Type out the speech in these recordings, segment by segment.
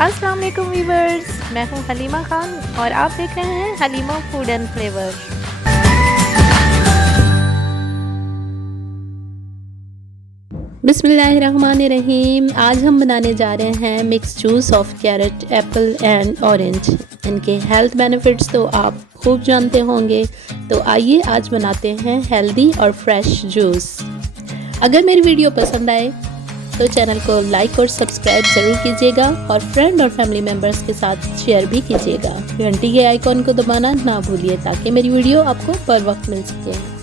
अस्सलाम वालेकुम व्यूअर्स, मैं हूं हलीमा खान और आप देख रहे हैं हलीमा फूड एंड फ्लेवर। बिस्मिल्लाहिर्रहमानिर्रहीम। आज हम बनाने जा रहे हैं mix juice of carrot, apple and orange. इनके हेल्थ बेनिफिट्स तो आप खूब जानते होंगे, तो आइए आज बनाते हैं हेल्दी और फ्रेश जूस। अगर मेरी वीडियो पसंद आए तो चैनल को लाइक और सब्सक्राइब ज़रूर कीजिएगा और फ्रेंड और फैमिली मेम्बर्स के साथ शेयर भी कीजिएगा। घंटी के आइकॉन को दबाना ना भूलिए ताकि मेरी वीडियो आपको बर वक्त मिल सके।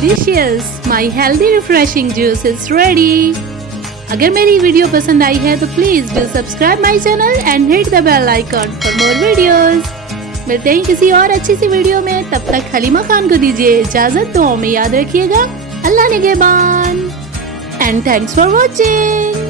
Delicious! My healthy refreshing juice is ready. अगर मेरी वीडियो पसंद आई है तो please do subscribe my channel and hit the bell icon for more videos. मिलते हैं किसी और अच्छी सी वीडियो में, तब तक हलीमा खान को दीजिए इजाजत। दुआओं में याद रखिएगा। अल्लाह निगहबान एंड थैंक्स फॉर वॉचिंग।